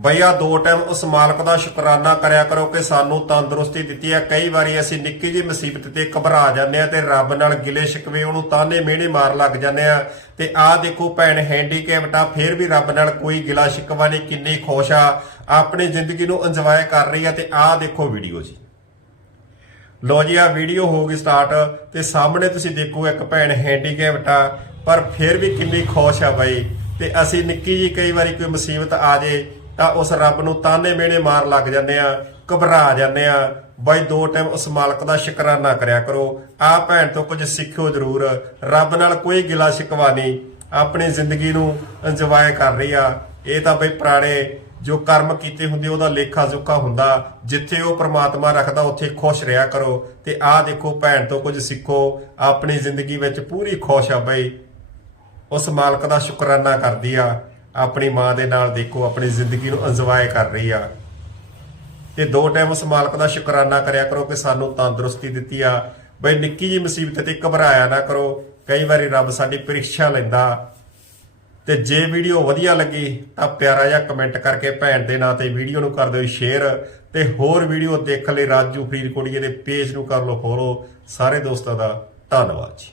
ਬਈਆ ਦੋ ਟਾਈਮ ਉਸ ਮਾਲਕ ਦਾ ਸ਼ੁਕਰਾਨਾ ਕਰਿਆ ਕਰੋ ਕਿ ਸਾਨੂੰ ਤੰਦਰੁਸਤੀ ਦਿੱਤੀ ਹੈ। ਕਈ ਵਾਰੀ ਅਸੀਂ ਨਿੱਕੀ ਜਿਹੀ ਮੁਸੀਬਤ ਤੇ ਘਬਰਾ ਜਾਂਦੇ ਆ ਤੇ ਰੱਬ ਨਾਲ ਗਿਲੇ ਸ਼ਿਕਵੇ ਉਹਨੂੰ ਤਾਨੇ ਮਿਹਣੇ ਮਾਰ ਲੱਗ ਜਾਂਦੇ ਆ ਤੇ ਆਹ ਦੇਖੋ ਭੈਣ ਹੈਂਡੀਕੈਪਟ ਆ, ਫਿਰ ਵੀ ਰੱਬ ਨਾਲ ਕੋਈ ਗਿਲਾ ਸ਼ਿਕਵਾ ਨਹੀਂ, ਕਿੰਨੀ ਖੁਸ਼ ਆ। ਆਪਣੀ ਜ਼ਿੰਦਗੀ ਨੂੰ ਇੰਜੋਏ ਕਰ ਰਹੀ ਆ ਤੇ ਆਹ ਦੇਖੋ ਵੀਡੀਓ ਜੀ। ਲੋ ਜੀ, ਆ ਵੀਡੀਓ ਹੋ ਗਈ ਸਟਾਰਟ ਤੇ ਸਾਹਮਣੇ ਤੁਸੀਂ ਦੇਖੋ ਇੱਕ ਭੈਣ ਹੈਂਡੀਕੈਪਟ ਆ, ਪਰ ਫਿਰ ਵੀ ਕਿੰਨੀ ਖੁਸ਼ ਆ ਬਾਈ। ਤੇ ਅਸੀਂ ਨਿੱਕੀ ਜੀ ਕਈ ਵਾਰੀ ਕੋਈ ਮੁਸੀਬਤ ਆ ਜੇ ਤਾਂ ਉਸ ਰੱਬ ਨੂੰ ਤਾਨੇ ਮਿਹਣੇ ਮਾਰ ਲੱਗ ਜਾਂਦੇ ਆ, ਘਬਰਾ ਜਾਂਦੇ ਆ। ਬਾਈ ਦੋ ਟਾਈਮ ਉਸ ਮਾਲਕ ਦਾ ਸ਼ੁਕਰਾਨਾ ਕਰਿਆ ਕਰੋ। ਆ ਭੈਣ ਤੋਂ ਕੁਝ ਸਿੱਖਿਓ ਜ਼ਰੂਰ। ਰੱਬ ਨਾਲ ਕੋਈ ਗਿਲਾ ਸ਼ਿਕਵਾ ਨਹੀਂ। ਆਪਣੀ ਜ਼ਿੰਦਗੀ ਨੂੰ ਇੰਜੋਏ ਕਰ ਰਹੀ ਆ। ਇਹ ਤਾਂ ਬਈ ਪੁਰਾਣੇ ਜੋ ਕਰਮ ਕੀਤੇ ਹੁੰਦੇ, ਉਹਦਾ ਲੇਖਾ ਜੋਖਾ ਹੁੰਦਾ। ਜਿੱਥੇ ਉਹ ਪ੍ਰਮਾਤਮਾ ਰੱਖਦਾ, ਉੱਥੇ ਖੁਸ਼ ਰਿਹਾ ਕਰੋ। ਤੇ ਆਹ ਦੇਖੋ ਭੈਣ ਤੋਂ ਕੁਝ ਸਿੱਖੋ। ਆਪਣੀ ਜ਼ਿੰਦਗੀ ਵਿੱਚ ਪੂਰੀ ਖੁਸ਼ ਆ ਬਈ। ਉਸ ਮਾਲਕ ਦਾ ਸ਼ੁਕਰਾਨਾ ਕਰਦੀ ਆ। ਆਪਣੀ ਮਾਂ ਦੇ ਨਾਲ ਦੇਖੋ, ਆਪਣੀ ਜ਼ਿੰਦਗੀ ਨੂੰ ਇੰਜੋਏ ਕਰ ਰਹੀ ਆ। ਤੇ ਦੋ ਟਾਈਮ ਉਸ ਮਾਲਕ ਦਾ ਸ਼ੁਕਰਾਨਾ ਕਰਿਆ ਕਰੋ ਕਿ ਸਾਨੂੰ ਤੰਦਰੁਸਤੀ ਦਿੱਤੀ ਆ। ਬਈ ਨਿੱਕੀ ਜੀ ਮੁਸੀਬਤ ਤੇ ਘਬਰਾਇਆ ਨਾ ਕਰੋ। ਕਈ ਵਾਰੀ ਰੱਬ ਸਾਡੀ ਪ੍ਰੀਖਿਆ ਲੈਂਦਾ। ਤੇ ਜੇ ਵੀਡੀਓ ਵਧੀਆ ਲੱਗੀ, ਤਾਂ ਪਿਆਰਾ ਜਿਹਾ ਕਮੈਂਟ ਕਰਕੇ ਭੈਣ ਦੇ ਨਾਂ ਤੇ ਵੀਡੀਓ ਨੂੰ ਕਰ ਦਿਓ ਸ਼ੇਅਰ ਤੇ ਹੋਰ ਵੀਡੀਓ ਦੇਖਣ ਲਈ ਰਾਜੂ ਫਰੀਦਕੋਟੀਏ ਦੇ ਪੇਜ ਨੂੰ ਕਰ ਲਓ ਫੋਲੋ ਸਾਰੇ ਦੋਸਤਾਂ ਦਾ ਧੰਨਵਾਦ ਜੀ।